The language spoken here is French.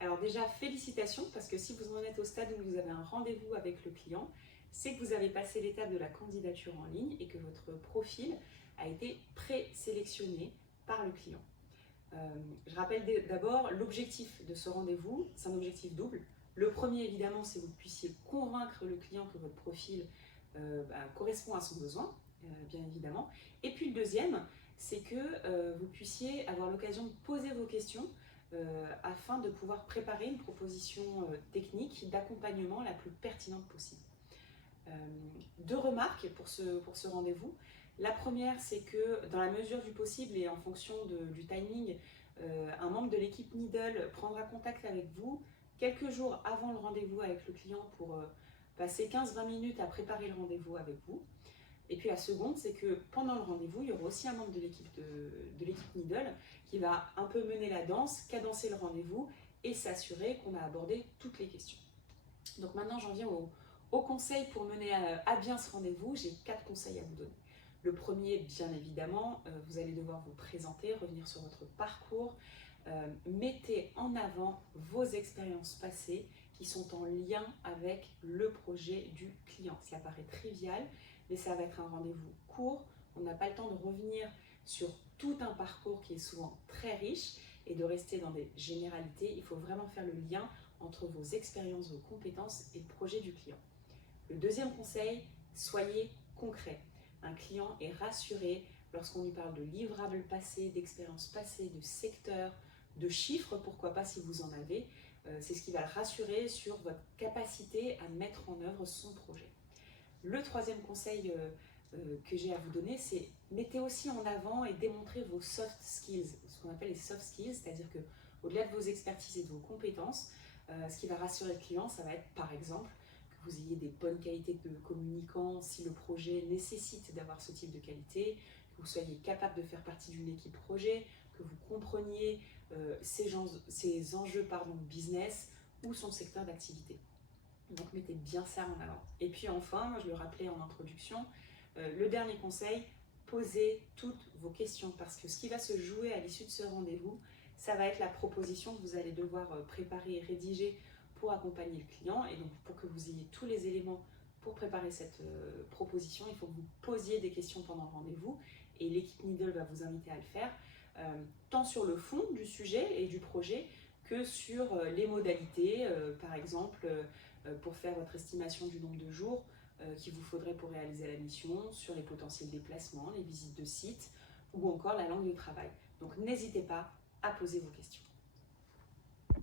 Alors déjà, félicitations, parce que si vous en êtes au stade où vous avez un rendez-vous avec le client, c'est que vous avez passé l'étape de la candidature en ligne et que votre profil a été présélectionné par le client. Je rappelle d'abord l'objectif de ce rendez-vous, c'est un objectif double. Le premier, évidemment, c'est que vous puissiez convaincre le client que votre profil correspond à son besoin, bien évidemment. Et puis le deuxième, c'est que vous puissiez avoir l'occasion de poser vos questions afin de pouvoir préparer une proposition technique d'accompagnement la plus pertinente possible. Deux remarques pour ce rendez-vous. La première, c'est que dans la mesure du possible et en fonction du timing, un membre de l'équipe Needle prendra contact avec vous quelques jours avant le rendez-vous avec le client pour passer 15-20 minutes à préparer le rendez-vous avec vous. Et puis la seconde, c'est que pendant le rendez-vous, il y aura aussi un membre de l'équipe Needle qui va un peu mener la danse, cadencer le rendez-vous et s'assurer qu'on a abordé toutes les questions. Donc maintenant, j'en viens au conseil pour mener à bien ce rendez-vous. J'ai 4 conseils à vous donner. Le premier, bien évidemment, vous allez devoir vous présenter, revenir sur votre parcours. Mettez en avant vos expériences passées qui sont en lien avec le projet du client. Cela paraît trivial, mais ça va être un rendez-vous court. On n'a pas le temps de revenir sur tout un parcours qui est souvent très riche et de rester dans des généralités. Il faut vraiment faire le lien entre vos expériences, vos compétences et le projet du client. Le deuxième conseil, soyez concret. Un client est rassuré lorsqu'on lui parle de livrables passés, d'expériences passées, de secteurs, de chiffres, pourquoi pas si vous en avez. C'est ce qui va le rassurer sur votre capacité à mettre en œuvre son projet. Le troisième conseil que j'ai à vous donner, c'est mettez aussi en avant et démontrez vos soft skills, ce qu'on appelle les soft skills, c'est-à-dire que au-delà de vos expertises et de vos compétences, ce qui va rassurer le client, ça va être par exemple que vous ayez des bonnes qualités de communicant si le projet nécessite d'avoir ce type de qualité, que vous soyez capable de faire partie d'une équipe projet, que vous compreniez ces enjeux business ou son secteur d'activité. Donc mettez bien ça en avant. Et puis enfin, je le rappelais en introduction, le dernier conseil, posez toutes vos questions parce que ce qui va se jouer à l'issue de ce rendez-vous, ça va être la proposition que vous allez devoir préparer et rédiger pour accompagner le client. Et donc pour que vous ayez tous les éléments pour préparer cette proposition, il faut que vous posiez des questions pendant le rendez-vous et l'équipe Needle va vous inviter à le faire, tant sur le fond du sujet et du projet que sur les modalités, par exemple pour faire votre estimation du nombre de jours qu'il vous faudrait pour réaliser la mission, sur les potentiels déplacements, les visites de site ou encore la langue de travail. Donc n'hésitez pas à poser vos questions.